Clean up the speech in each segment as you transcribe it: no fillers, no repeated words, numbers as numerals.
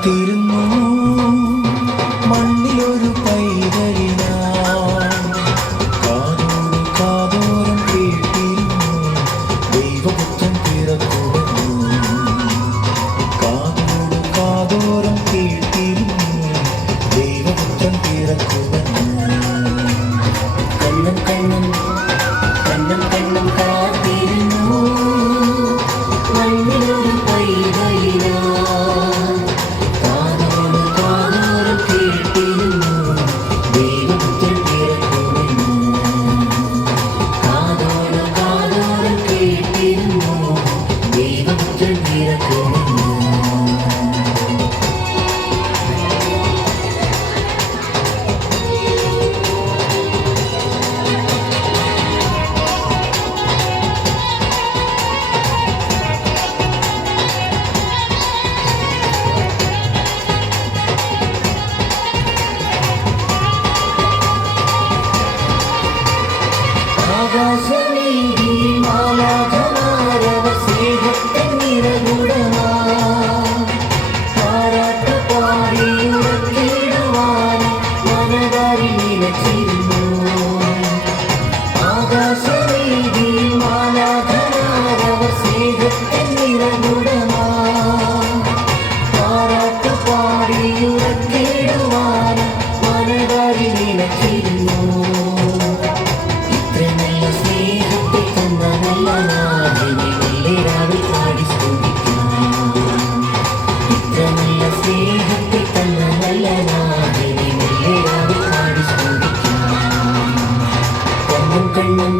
കാത്തിരുന്നു മണ്ണിലൊരു പൈതലിനാ കാതോട് കാതോരം കേട്ടിരുന്നു ദൈവപുത്രൻ പിറക്കുമെന്നു കാതോട് കാതോരം കേട്ടിരുന്നു ദൈവപുത്രൻ പിറക്കുമെന്നു കണ്ണും കണ്ണും കണ്ണും കണ്ണും കാത്തിരുന്നു മണ്ണിലൊരു പൈതലിനാ കണ്ണും കണ്ണും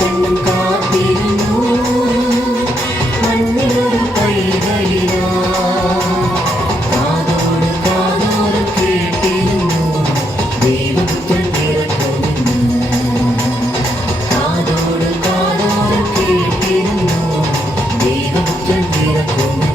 കണ്ണും കാത്തിരുന്നു മണ്ണിലൊരു പൈതലിനാ കാതോട് കാതോരം കേട്ടിരുന്നു ദൈവപുത്രൻ പിറക്കുമെന്ന് കാതോട് കാതോരം കേട്ടിരുന്നു ദൈവപുത്രൻ പിറക്കുമെന്ന്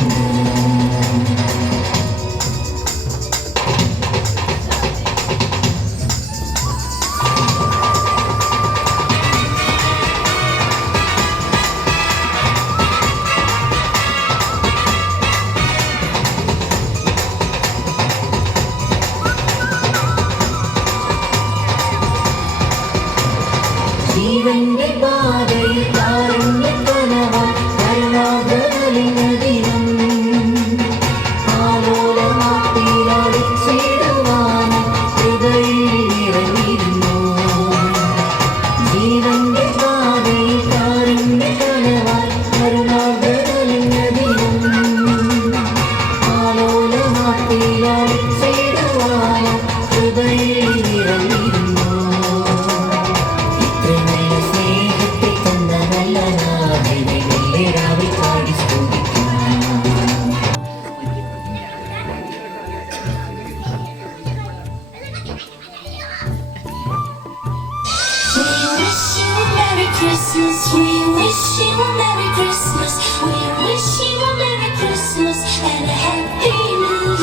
ജീവന്റെ പാതയിൽ താരണ്യ കനവാൻ കരുണാകരലിനദിനം ആലോലമാട്ടിലടിച്ചിടുവാനും ഹൃദയിൽ ഇറങ്ങിയിരുന്നു ജീവന്റെ പാതയിൽ താരണ്യ കനവാൻ കരുണാകരലിനദിനം ആലോലമാട്ടിലടിച്ചിടുവാനും ഹൃദയിൽ ഇറങ്ങിയിരുന്നു Christmas, we wish you a Merry Christmas. We wish you a Merry Christmas and a Happy New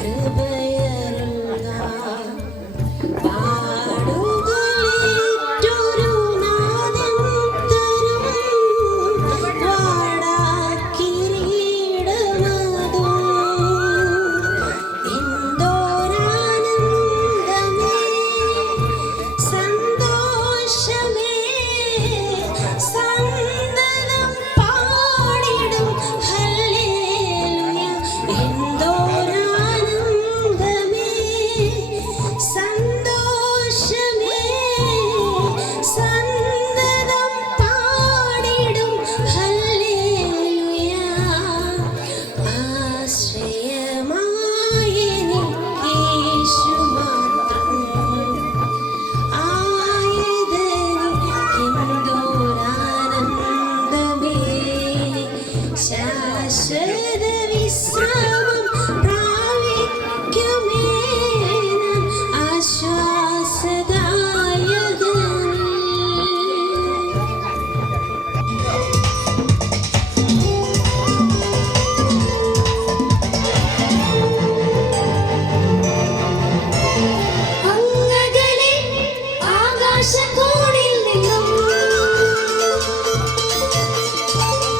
കൃപയരുൾക. പാടുകളേറ്റൊരു നാഥൻ തരും വാടാക്കിരീടമതും. എന്തോരാനന്ദമേ സന്തോഷമേ സന്തതം പാടിടും ഹല്ലേലൂയ. എന്തോരാനന്ദമേ സന്തോഷമേ സന്തതം പാടിടും ഹല്ലേലൂയ. ആശ്രയമായെനിക്ക് യേശു മാത്രം. ആയതെനിക്കെന്തോരാനന്ദമേ ശാശ്വത വിശ്രാമം പ്രാപിക്കുമേ ഞാൻ ആശ്വാസദായകനിൽ. അങ്ങകലെ ആകാശക്കോണിൽ നിന്നും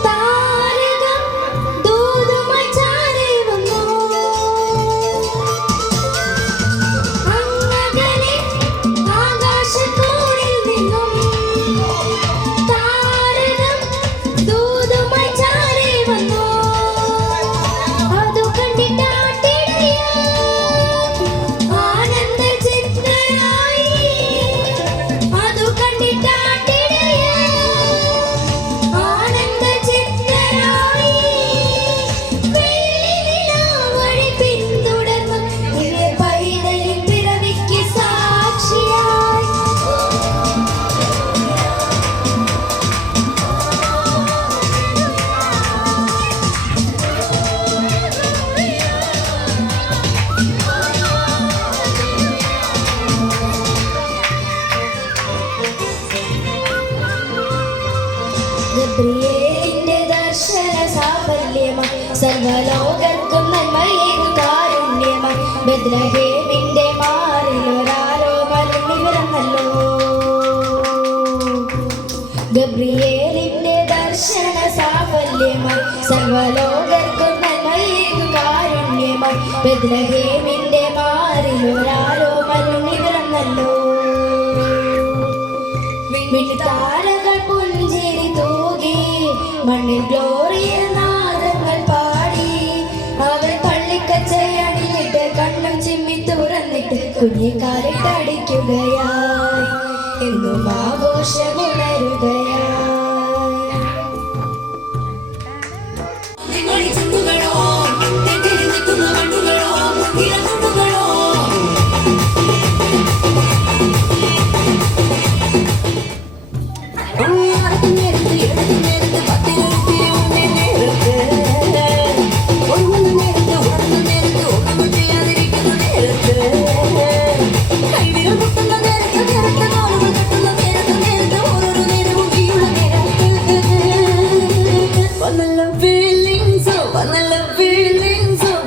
താരകം ദൂതുമായി ചാരി വന്നു. അങ്ങകലെ ആകാശക്കോണിൽ നിന്നും താരകം ദൂതുമായി ചാരി വന്നു. അതു കണ്ടിട്ടാട്ടിടയ ആനന്ദ ചിത്തരായി. അതു കണ്ടിട്ടാട്ടിടയ ആനന്ദ ചിത്തരായി. വെള്ളിനിലാവഴി പിന്തുടർന്ന് ദിവ്യ പൈതലിൻ പിറവിക്ക് സാക്ഷിയായി. ഗബ്രിയേലിന്റെ ദർശന സാഫല്യമായി സർവ്വലോകർക്കും നന്മയേകു കാരുണ്യമായി ബെത്ലഹേമിന്റെ മാറിലൊരാരോപണം വിവരമല്ലോ. ഗബ്രിയേലിന്റെ ദർശന സാഫല്യമായി സർവ്വലോകർക്കും നന്മയേകു കാരുണ്യമായി ബെത്ലഹേമിന്റെ മാറിലൊരാരോപണം വിവരമല്ലോ. താരകൾ പുഞ്ചിരി തൂകി മണ്ണിൽ ഗ്ലോറിയൽ നാദങ്ങൾ പാടി. അവർ പള്ളിക്കച്ചയണിഞ്ഞിട്ട് കണ്ണും ചിമ്മി തുറന്നിട്ട് കുഞ്ഞിക്കാലിട്ടടിക്കുകയായി. എന്നും ആഘോഷമുണരുകയായി.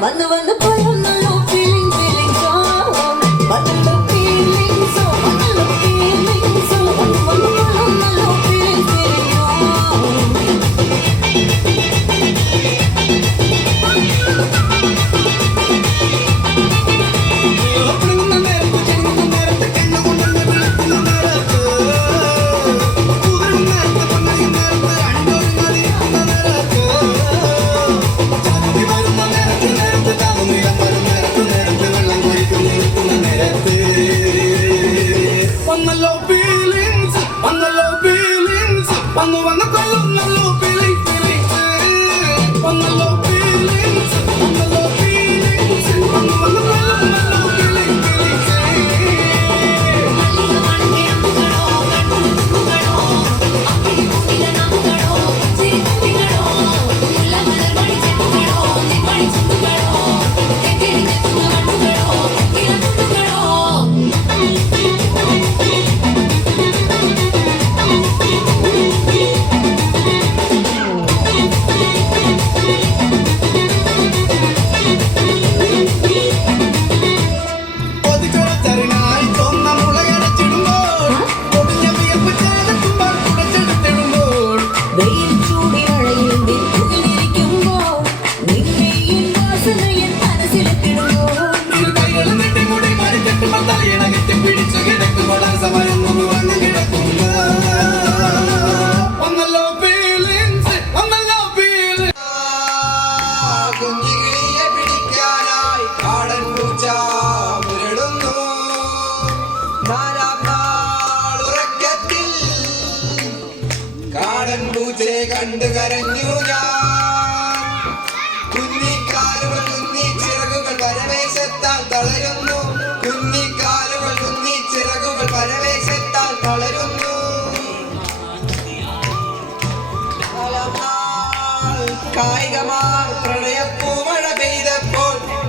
വന്ന് വന്ന് പോയൊന്നല്ലോ ഫീലിംഗ് ഫീലിംഗ്സ് വന്നല്ലോ ഫീലിംഗ്സ് വന്നല്ലോ ഫീലിംഗ്സ് വന്ന് വന്ന് പോയൊന്നല്ലോ ഫീലിംഗ് ഫീലിംഗ്സ് Tell me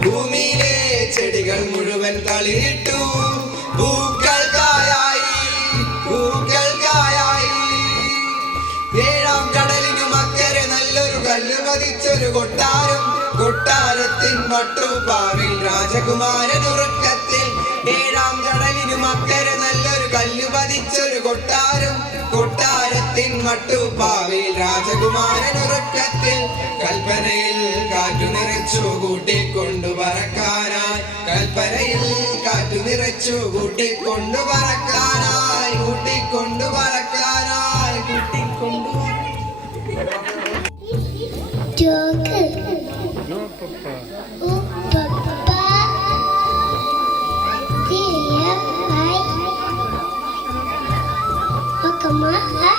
ഭൂമിയിലെ ചെടികൾ മുഴുവൻ തളിരിട്ടു പൂക്കൾക്കായി പൂക്കൾക്കായി. ഏഴാം കടലിനു മക്കരെ നല്ലൊരു കല്ല് പതിച്ചൊരു കൊട്ടാരം കൊട്ടാരത്തിൻ മട്ടുപ്പാവിൽ രാജകുമാരൻ ഉറക്കത്തിൽ. ഏഴാം കടലിനു മക്കരെ നല്ലൊരു കല്ല് പതിച്ചൊരു കൊട്ടാരം കൊട്ടാരത്തിൻ മട്ടുപ്പാവിൽ രാജകുമാരൻ ഉറക്കത്തിൽ. കൽപ്പനയിൽ കാറ്റു നിറച്ചു കൂട്ടിക്കൊണ്ടു പറക്കാനായി കൽപ്പനയിൽ കാറ്റു നിറച്ചു കൂട്ടിക്കൊണ്ടു പറക്കാനായി കൂട്ടിക്കൊണ്ടു പറക്കാനായി കൂട്ടിക്കൊണ്ടു Joke. Oh, Papa. Dia, hai. Oh, kemana?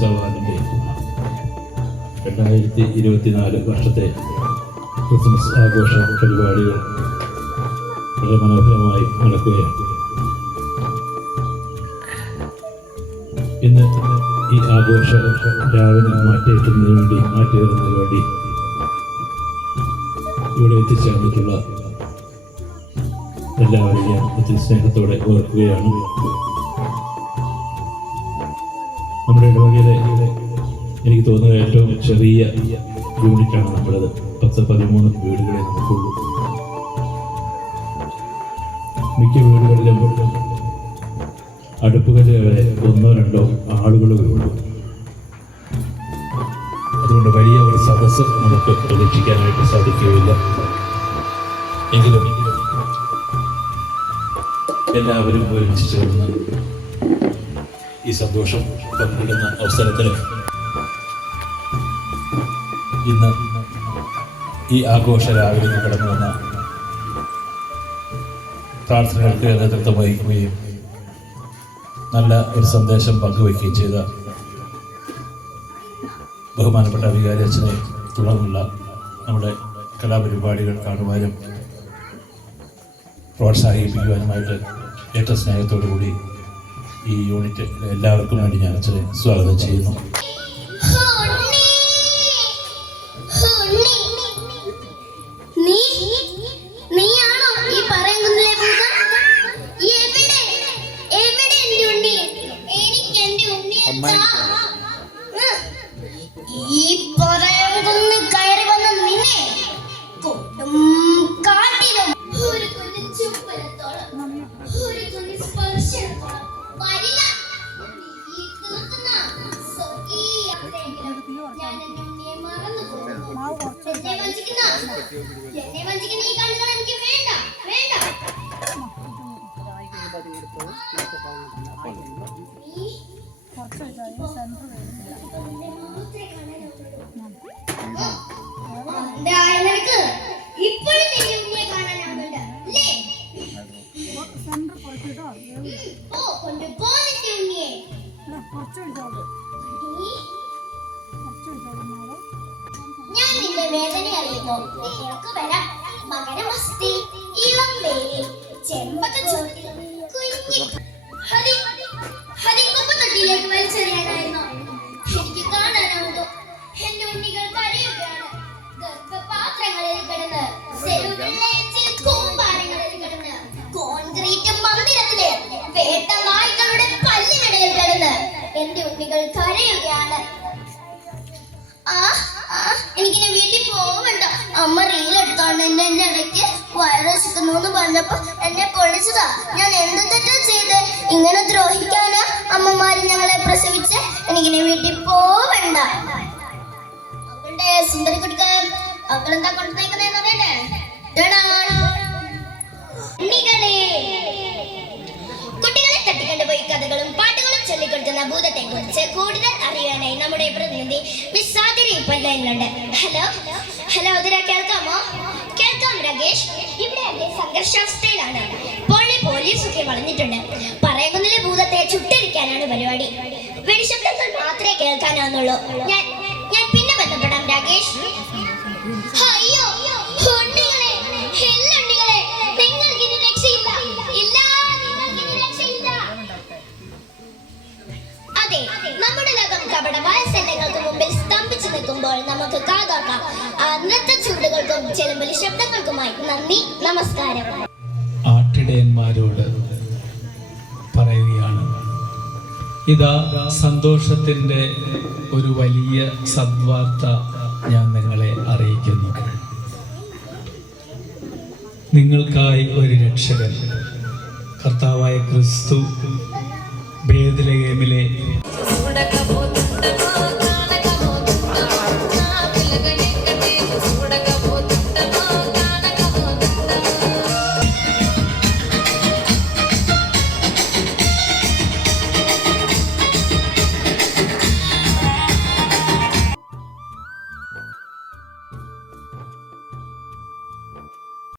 ദേവസ്വത്തിൻ്റെ 2024 വർഷത്തെ ക്രിസ്മസ് ആഘോഷ പരിപാടികൾ വളരെ മനോഹരമായി നടക്കുകയാണ്. ഇന്ന് ഈ ആഘോഷ രാവിലെ മാറ്റിവെക്കുന്നതിന് വേണ്ടി ഇവിടെ എത്തിച്ചേർന്നിട്ടുള്ള എല്ലാവരെയും ഒത്തിരി സ്നേഹത്തോടെ ഓർക്കുകയാണ്. നമ്മുടെ ഇടവകയിലെ എനിക്ക് തോന്നുന്നത് ഏറ്റവും ചെറിയ യൂണിറ്റാണ് നമ്മളത്. 10-13 വീടുകളെ നമുക്കുള്ളൂ. മിക്ക വീടുകളിലും അടുപ്പുകല്ല് വരെ 1-2 ആളുകളേ ഉള്ളൂ. അതുകൊണ്ട് വലിയ ഒരു സദസ്സ് നമുക്ക് പ്രതീക്ഷിക്കാനായിട്ട് സാധിക്കുകയില്ല. എങ്കിലും എല്ലാവരും ഒരുമിച്ച് ചേർന്ന് ഈ സന്തോഷം പങ്കിടുന്ന അവസരത്തിൽ ഇന്ന് ഈ ആഘോഷ രാവിലെ കടന്നു വന്ന പ്രാർത്ഥനകൾക്ക് നേതൃത്വം വഹിക്കുകയും നല്ല ഒരു സന്ദേശം പങ്കുവയ്ക്കുകയും ചെയ്ത ബഹുമാനപ്പെട്ട വികാരി അച്ഛനെ തുടർന്നുള്ള നമ്മുടെ കലാപരിപാടികൾ കാണുവാനും പ്രോത്സാഹിപ്പിക്കുവാനുമായിട്ട് ഏറ്റവും സ്നേഹത്തോടു കൂടി ഈ യൂണിറ്റ് എല്ലാവർക്കും വേണ്ടി ഞാൻ അച്ഛനെ സ്വാഗതം ചെയ്യുന്നു. ഈ പറയുന്ന കയറി വന്ന നിന്നെ കാട്ടിലും ഒരു കുഞ്ഞു ചുംബനത്തോളം ഒരു കുഞ്ഞു സ്പർശനത്തോളം വരില്ല. ഈ തീർക്കുന്ന സ്വർഗീയ യാത്രയെങ്കിലും ഞാൻ എന്റെ ഉണ്ണിയെ മറന്നു പോകുന്നു. എന്നെ വഞ്ചിക്കുന്ന ഈ കണ്ണുകൾ എനിക്ക് വേണ്ട വേണ്ട. നിനക്ക് ഇപ്പോഴും നിന്റെ ഉണ്ണിയെ കാണാനാവുന്നുണ്ട് അല്ലേ? കൊണ്ടുപോ നിന്റെ ഉണ്ണിയെ. ഞാൻ നിന്റെ വേദന അറിയുന്നു. നിനക്ക് വരാം മകരമസ്തി ഇളം വേലി ചെമ്പക ചോട്ടിൽ കുഞ്ഞി ഹരിക്കൊമ്പത്തൊട്ടിയിലേക്ക് വലിച്ചെറിയാനായിരുന്നു എനിക്ക് കാണാനാവുന്നു. എന്റെ ഉണ്ണികൾ കരയുകയാണ്. ഗർഭപാത്രങ്ങളിൽ കിടന്ന് കൂമ്പാരങ്ങളിൽ കിടന്ന് കോൺക്രീറ്റ് മന്ദിരത്തിലെ വേട്ട നായ്ക്കളുടെ പല്ലിനിടയിൽ കിടന്ന് എന്റെ ഉണ്ണികൾ കരയുകയാണ്. എനിക്കിനെ വീട്ടിൽ പോവണ്ട. അമ്മ റീലെടുത്താണ് എന്നെ ഇടയ്ക്ക് വയറശിക്കുന്നു എന്ന് പറഞ്ഞപ്പോ എന്നെ പൊളിച്ചതാ. ഞാൻ എന്ത് തെറ്റാ ചെയ്ത്? ഇങ്ങനെ ദ്രോഹിക്കാനാ അമ്മമാര് ഞങ്ങളെ പ്രസവിച്ച്? എനിക്കിനെ വീട്ടിൽ പോവണ്ട. അവളുടെ സുന്ദരി കുട്ടിക്ക് അവളെന്താ കൊണ്ടുപോയിക്കുന്നതെന്ന് അറിയണ്ടേ? കുട്ടികളെ തട്ടിക്കൊണ്ടുപോയി കഥകളും പാട്ടുകളും ചൊല്ലിക്കൊടുക്കുന്ന ഭൂതത്തെ കുറിച്ച് കൂടുതൽ അറിയാനായി നമ്മുടെ പ്രതിനിധി മിസ് സാദിരി ഇപ്പൊ ലൈനിലുണ്ട്. ഹലോ അതിര കേൾക്കാമോ? കേൾക്കാം രാകേഷ്. ഇവിടെ അല്ലേ സംഘർഷാവസ്ഥയിലാണ്. പോലീസ് ഒക്കെ വളഞ്ഞിട്ടുണ്ട്. പറയുന്നതിലെ ഭൂതത്തെ ചുട്ടരിക്കാനാണ് പരിപാടി. വെടിശബ്ദങ്ങൾ മാത്രമേ കേൾക്കാനാവുന്നുള്ളൂ. ഞാൻ പിന്നെ ബന്ധപ്പെടാം രാകേഷ്. അയ്യോ ഉണ്ണികളെ, എല്ലുണ്ണികളെ, നിങ്ങൾക്ക് ഇനി രക്ഷയില്ല. ഇല്ല, നിങ്ങൾക്ക് ഇനി രക്ഷയില്ല. അതെ, നമ്മുടെ ലോകം കപട വാത്സല്യങ്ങൾക്ക് മുമ്പിൽ സ്തംഭിച്ചു നിൽക്കുമ്പോൾ നമുക്ക് കാതോർക്കാം ആ നൃത്ത ചൂടുകൾക്കും ചെലമ്പലി ശബ്ദങ്ങൾക്കുമായി നന്ദി, നമസ്കാരം. ആട്ടിടയന്മാരോട് പറയുകയാണ്, ഇതാ സന്തോഷത്തിൻ്റെ ഒരു വലിയ സദ്വാർത്ത ഞാൻ നിങ്ങളെ അറിയിക്കുന്നു. നിങ്ങൾക്കായി ഒരു രക്ഷകൻ, കർത്താവായ ക്രിസ്തു ബേത്ലഹേമിലെ